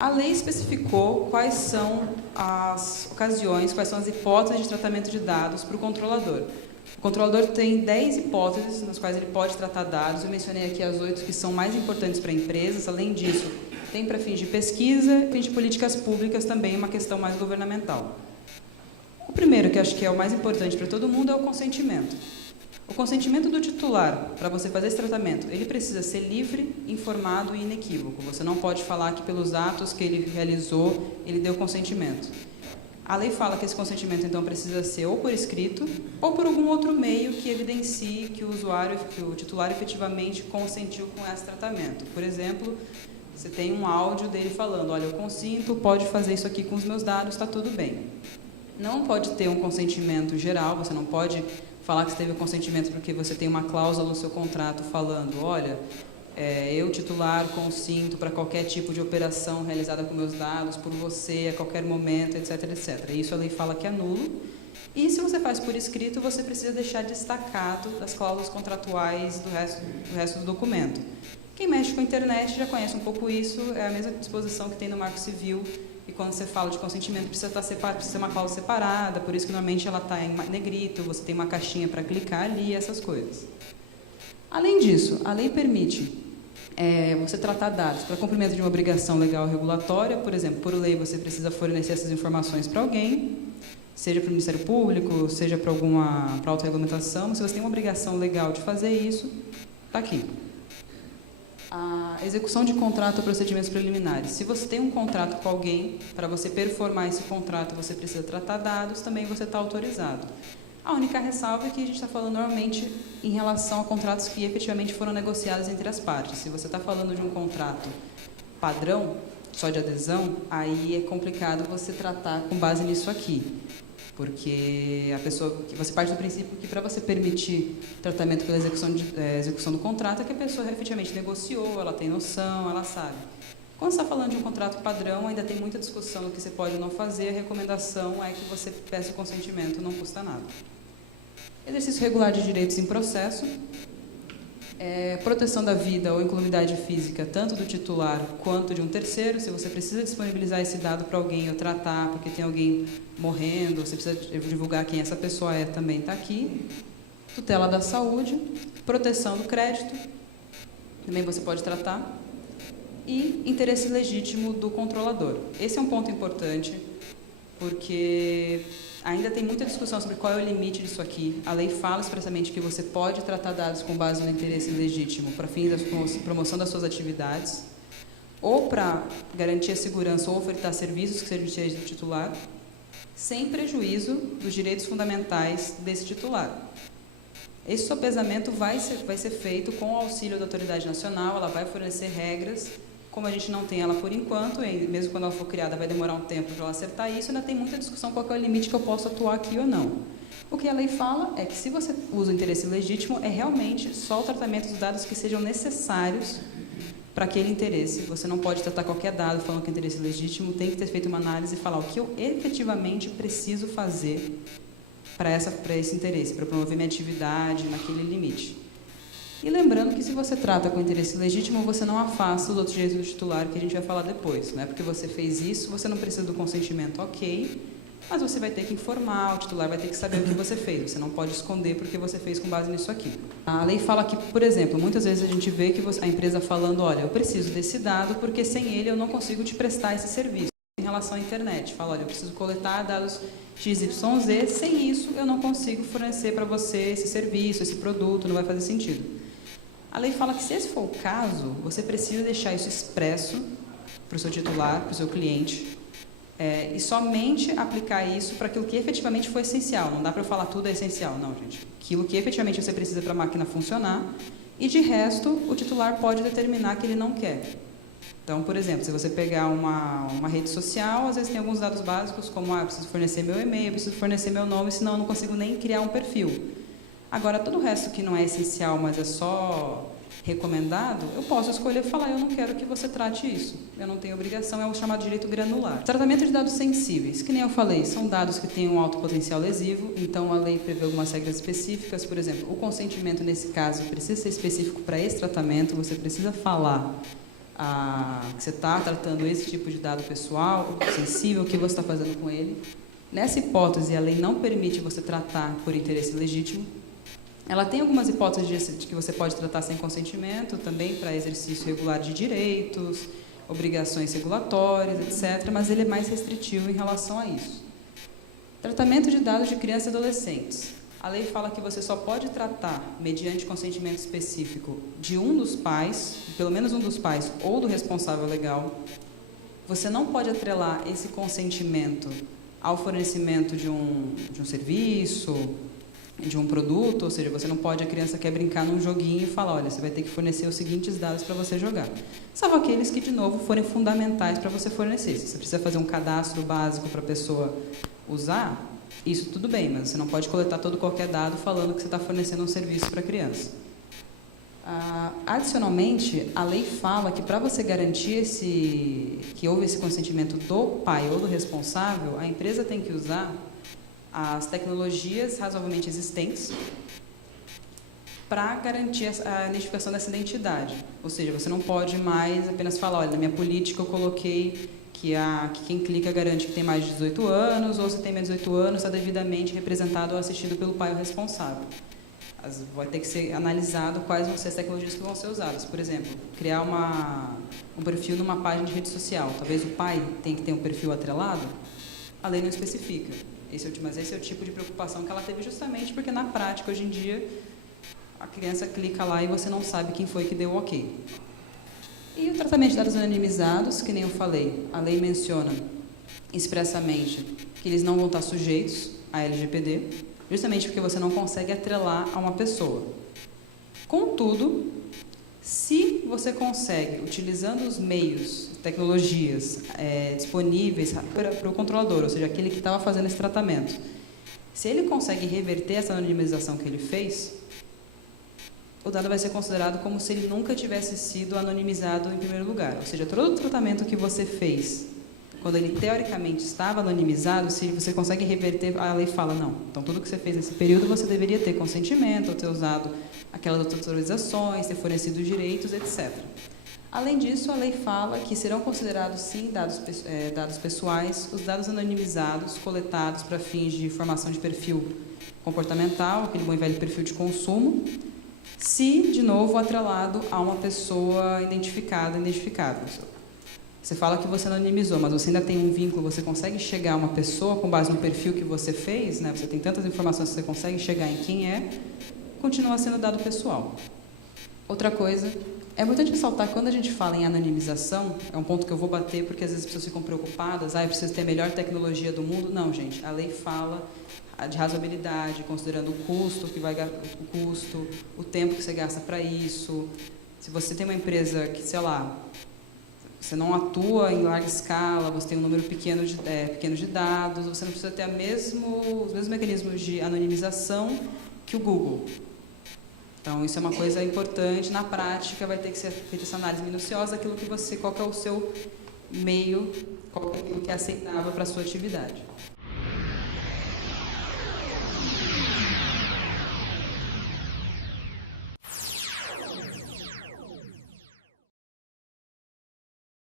A lei especificou quais são as ocasiões, quais são as hipóteses de tratamento de dados para o controlador. O controlador tem 10 hipóteses nas quais ele pode tratar dados. Eu mencionei aqui as 8 que são mais importantes para empresas. Além disso, tem para fins de pesquisa, fins de políticas públicas também uma questão mais governamental. O primeiro, que acho que é o mais importante para todo mundo, é o consentimento. O consentimento do titular para você fazer esse tratamento, ele precisa ser livre, informado e inequívoco. Você não pode falar que pelos atos que ele realizou, ele deu consentimento. A lei fala que esse consentimento, então, precisa ser ou por escrito ou por algum outro meio que evidencie que o usuário, que o titular efetivamente consentiu com esse tratamento. Por exemplo, você tem um áudio dele falando, olha, eu consinto, pode fazer isso aqui com os meus dados, está tudo bem. Não pode ter um consentimento geral, você não pode falar que você teve o consentimento porque você tem uma cláusula no seu contrato falando, olha, eu, titular, consinto para qualquer tipo de operação realizada com meus dados, por você, a qualquer momento, etc, etc. Isso a lei fala que é nulo. E se você faz por escrito, você precisa deixar destacado das cláusulas contratuais do resto do documento. Quem mexe com a internet já conhece um pouco isso, é a mesma disposição que tem no Marco Civil, e quando você fala de consentimento precisa ser uma cláusula separada, por isso que normalmente ela está em negrito, você tem uma caixinha para clicar ali, essas coisas. Além disso, a lei permite você tratar dados para cumprimento de uma obrigação legal ou regulatória, por exemplo, por lei você precisa fornecer essas informações para alguém, seja para o Ministério Público, seja para autorregulamentação, se você tem uma obrigação legal de fazer isso, está aqui. A execução de contrato ou procedimentos preliminares. Se você tem um contrato com alguém, para você performar esse contrato, você precisa tratar dados, também você está autorizado. A única ressalva é que a gente está falando normalmente em relação a contratos que efetivamente foram negociados entre as partes. Se você está falando de um contrato padrão, só de adesão, aí é complicado você tratar com base nisso aqui. Porque você parte do princípio que para você permitir tratamento pela execução do contrato é que a pessoa efetivamente negociou, ela tem noção, ela sabe. Quando você está falando de um contrato padrão, ainda tem muita discussão do que você pode ou não fazer, a recomendação é que você peça o consentimento, não custa nada. Exercício regular de direitos em processo, proteção da vida ou incolumidade física, tanto do titular quanto de um terceiro. Se você precisa disponibilizar esse dado para alguém ou tratar, porque tem alguém morrendo, você precisa divulgar quem essa pessoa é, também está aqui. Tutela da saúde, proteção do crédito, também você pode tratar. E interesse legítimo do controlador. Esse é um ponto importante, porque ainda tem muita discussão sobre qual é o limite disso aqui. A lei fala expressamente que você pode tratar dados com base no interesse legítimo para fins da promoção das suas atividades, ou para garantir a segurança ou ofertar serviços que sejam de interesse do titular, sem prejuízo dos direitos fundamentais desse titular. Esse sopesamento vai ser feito com o auxílio da autoridade nacional, ela vai fornecer regras. Como a gente não tem ela por enquanto, e mesmo quando ela for criada vai demorar um tempo para ela acertar isso, ainda tem muita discussão qual é o limite que eu posso atuar aqui ou não. O que a lei fala é que se você usa o interesse legítimo, é realmente só o tratamento dos dados que sejam necessários para aquele interesse. Você não pode tratar qualquer dado falando que é interesse legítimo, tem que ter feito uma análise e falar o que eu efetivamente preciso fazer para esse interesse, para promover minha atividade naquele limite. E lembrando que se você trata com interesse legítimo, você não afasta os outros direitos do titular, que a gente vai falar depois. Não é porque você fez isso, você não precisa do consentimento, ok, mas você vai ter que informar, o titular vai ter que saber o que você fez. Você não pode esconder porque você fez com base nisso aqui. A lei fala que, por exemplo, muitas vezes a gente vê que a empresa falando, olha, eu preciso desse dado porque sem ele eu não consigo te prestar esse serviço. Em relação à internet, fala, olha, eu preciso coletar dados XYZ, sem isso eu não consigo fornecer para você esse serviço, esse produto, não vai fazer sentido. A lei fala que, se esse for o caso, você precisa deixar isso expresso para o seu titular, para o seu cliente, e somente aplicar isso para aquilo que efetivamente foi essencial. Não dá para eu falar tudo é essencial, não, gente. Aquilo que efetivamente você precisa para a máquina funcionar, e de resto, o titular pode determinar que ele não quer. Então, por exemplo, se você pegar uma rede social, às vezes tem alguns dados básicos, como, eu preciso fornecer meu e-mail, eu preciso fornecer meu nome, senão eu não consigo nem criar um perfil. Agora, todo o resto que não é essencial, mas é só recomendado, eu posso escolher falar, eu não quero que você trate isso. Eu não tenho obrigação, é o chamado direito granular. Tratamento de dados sensíveis, que nem eu falei, são dados que têm um alto potencial lesivo, então a lei prevê algumas regras específicas, por exemplo, o consentimento nesse caso precisa ser específico para esse tratamento, você precisa falar que você está tratando esse tipo de dado pessoal, sensível, o que você está fazendo com ele. Nessa hipótese, a lei não permite você tratar por interesse legítimo. Ela tem algumas hipóteses de que você pode tratar sem consentimento, também para exercício regular de direitos, obrigações regulatórias, etc., mas ele é mais restritivo em relação a isso. Tratamento de dados de crianças e adolescentes. A lei fala que você só pode tratar, mediante consentimento específico, de um dos pais, pelo menos um dos pais, ou do responsável legal. Você não pode atrelar esse consentimento ao fornecimento de um serviço, de um produto, ou seja, você não pode, a criança quer brincar num joguinho e falar, olha, você vai ter que fornecer os seguintes dados para você jogar. Salvo aqueles que, de novo, forem fundamentais para você fornecer. Se você precisa fazer um cadastro básico para a pessoa usar, isso tudo bem, mas você não pode coletar qualquer dado falando que você está fornecendo um serviço para a criança. Adicionalmente, a lei fala que para você garantir que houve esse consentimento do pai ou do responsável, a empresa tem que usar as tecnologias razoavelmente existentes para garantir a identificação dessa identidade. Ou seja, você não pode mais apenas falar, olha, na minha política eu coloquei que quem clica garante que tem mais de 18 anos, ou se tem menos de 18 anos, está devidamente representado ou assistido pelo pai ou responsável. Vai ter que ser analisado quais vão ser as tecnologias que vão ser usadas. Por exemplo, criar um perfil numa página de rede social. Talvez o pai tenha que ter um perfil atrelado, a lei não especifica. Mas esse é o tipo de preocupação que ela teve justamente porque, na prática, hoje em dia, a criança clica lá e você não sabe quem foi que deu o ok. E o tratamento de dados anonimizados, que nem eu falei, a lei menciona expressamente que eles não vão estar sujeitos à LGPD, justamente porque você não consegue atrelar a uma pessoa. Contudo, se você consegue, utilizando os meios, tecnologias disponíveis para o controlador, ou seja, aquele que estava fazendo esse tratamento, se ele consegue reverter essa anonimização que ele fez, o dado vai ser considerado como se ele nunca tivesse sido anonimizado em primeiro lugar. Ou seja, todo o tratamento que você fez, quando ele teoricamente estava anonimizado, se você consegue reverter, a lei fala, não. Então, tudo que você fez nesse período, você deveria ter consentimento, ou ter usado aquelas autorizações, ter fornecido direitos, etc. Além disso, a lei fala que serão considerados, sim, dados pessoais, os dados anonimizados, coletados para fins de formação de perfil comportamental, aquele bom e velho perfil de consumo, se, de novo, atrelado a uma pessoa identificada. Você fala que você anonimizou, mas você ainda tem um vínculo, você consegue chegar a uma pessoa com base no perfil que você fez, né? Você tem tantas informações que você consegue chegar em quem é, continua sendo dado pessoal. Outra coisa, é importante ressaltar, quando a gente fala em anonimização, é um ponto que eu vou bater porque às vezes as pessoas ficam preocupadas, eu preciso ter a melhor tecnologia do mundo. Não, gente, a lei fala de razoabilidade, considerando o custo, o tempo que você gasta para isso. Se você tem uma empresa que, sei lá, você não atua em larga escala, você tem um número pequeno de dados, você não precisa ter os mesmos mecanismos de anonimização que o Google. Então, isso é uma coisa importante. Na prática, vai ter que ser feita essa análise minuciosa daquilo qual que é o seu meio, qual que é aquilo que é aceitável para a sua atividade.